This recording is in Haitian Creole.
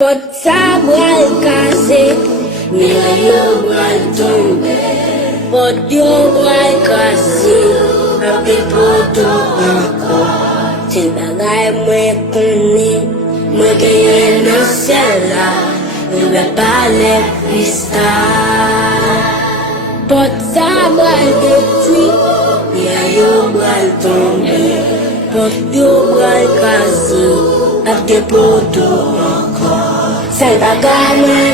Pot sa bral kase, mila yo bral tombe. Pot yo bral kase, api poto anko. Sen bagay mwen kone, mwen genye nan sela, mwen pale pista. Pot sa bral detwi, mila yo bral tombe. Pot yo bral kase, api poto anko. Sen bagay mwen